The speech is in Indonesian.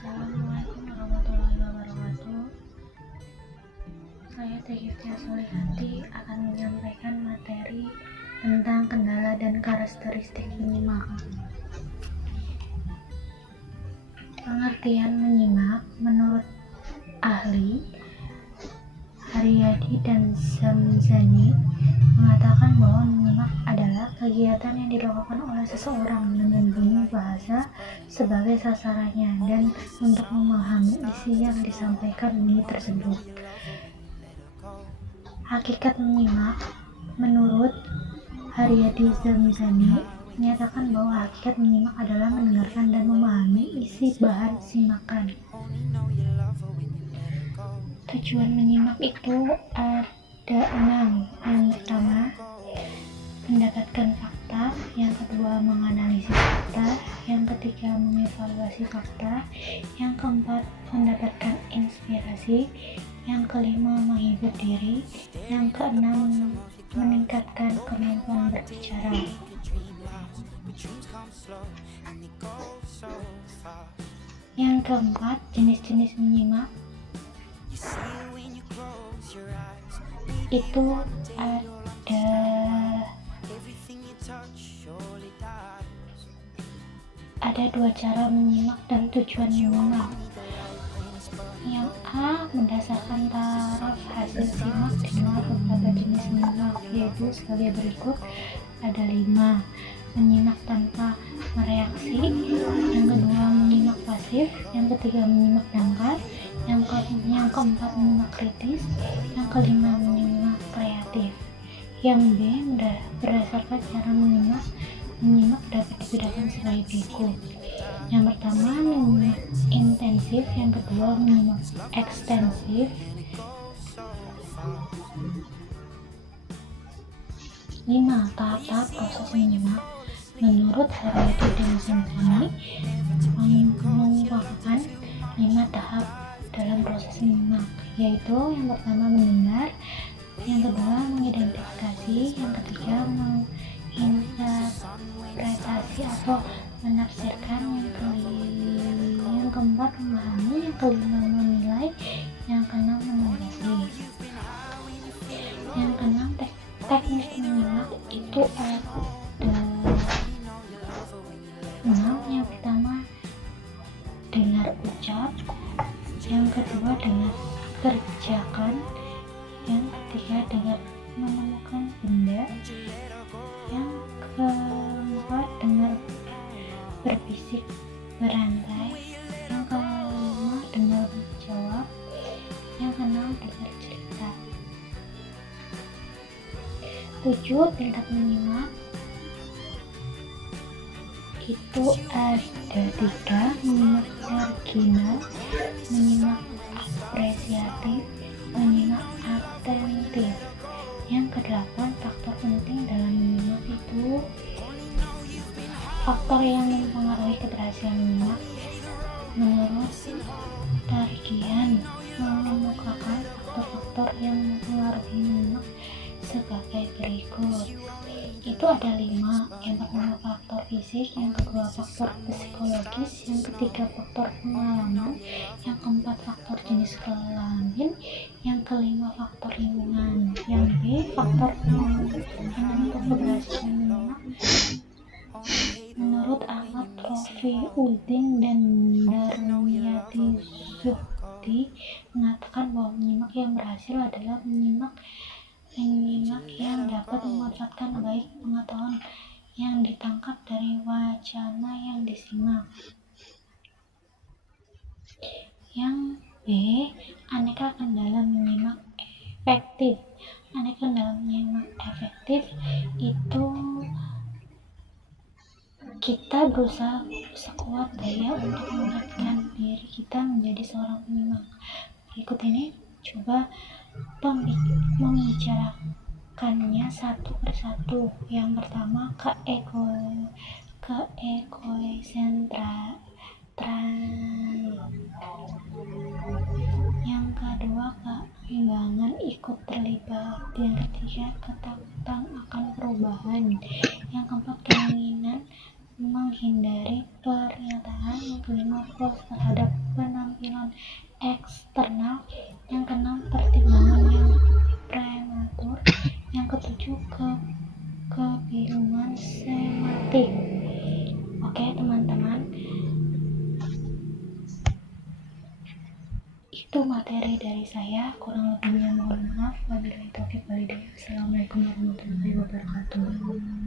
Assalamualaikum warahmatullahi wabarakatuh. Saya Tegiftia Solihati akan menyampaikan materi tentang kendala dan karakteristik menyimak. Pengertian menyimak menurut ahli Haryadi dan Zamzani mengatakan bahwa menyimak adalah kegiatan yang dilakukan oleh seseorang dengan bunyi bahasa sebagai sasarannya dan untuk memahami isi yang disampaikan bunyi tersebut. Hakikat menyimak menurut Haryadi Zamzani menyatakan bahwa hakikat menyimak adalah mendengarkan dan memahami isi bahan simakan. Tujuan menyimak itu ada 6. Yang pertama, mendapatkan fakta. Yang kedua, menganalisis fakta. Yang ketiga, mengevaluasi fakta. Yang keempat, mendapatkan inspirasi. Yang kelima, menghibur diri. Yang keenam, meningkatkan kemampuan berbicara. Yang keempat, jenis-jenis menyimak itu ada 2 cara menyimak dan tujuan menyimak. Yang A, berdasarkan taraf hasil simak dengan beberapa jenis menyimak, yaitu sebagai berikut. Ada 5. Menyimak tanpa mereaksi. Yang kedua, menyimak pasif. Yang ketiga, menyimak dangkal. Yang keempat, menyimak kritis. Yang kelima, menyimak kreatif. Yang B, berdasarkan cara menyimak dapat dibedakan sebagai berikut. Yang pertama, menyimak intensif. Yang kedua, menyimak ekstensif. 5. Tahap-tahap proses menyimak menurut Haryadi dan Zamzani mengungkapkan 5 tahap dalam proses menyimak, yaitu yang pertama mendengar, yang kedua mengidentifikasi, yang ketiga menginterpretasi atau menafsirkan, yang keempat memahami, yang kelima menilai, yang keenam menanggapi. Yang keenam, teknik menyimak itu ada 6. Yang pertama, dengar ucap. Yang kedua, dengar kerjakan. Yang ketiga, dengar menemukan benda. Yang keempat, dengar berbisik berantai. Yang kelima, dengar menjawab. Yang keenam, dengar cerita. 7. Tingkat menyimak itu ada 3. Menyimak marginal, menyimak apresiatif, menyimak atentif. Yang ke-8, faktor penting dalam menyimak itu faktor yang mempengaruhi keberhasilan menyimak menurut Targian mengemukakan faktor-faktor yang mempengaruhi menyimak sebagai berikut. Itu ada 5. Yang pertama, faktor fisik. Yang kedua, faktor psikologis. Yang ketiga, faktor pengalaman. Yang keempat, faktor jenis kelamin. Yang kelima, faktor lingkungan. Yang B, faktor penentu keberhasilan menyimak menurut Ahmad Rofiuddin dan Darmiyati Zuhdi mengatakan bahwa menyimak yang berhasil adalah menyimak yang dapat memanfaatkan baik pengetahuan yang ditangkap dari wacana yang disimak. Yang B, aneka kendala menyimak efektif. Aneka kendala menyimak efektif itu kita berusaha sekuat daya untuk mengingatkan diri kita menjadi seorang penyimak. Berikut ini coba membicarakannya satu persatu. Yang pertama, keegoisentran. Yang kedua, keengganan ikut terlibat. Yang ketiga, ketakutan akan perubahan. Yang keempat, keinginan menghindari pernyataan. Yang kelima, puas terhadap kemungkinan eksternal, yang keenam pertimbangan yang prematur, yang ketujuh kebingungan semantik. Oke teman-teman, itu materi dari saya, kurang lebihnya mohon maaf. Wabillahi taufiq walhidayah. Assalamualaikum warahmatullahi wabarakatuh.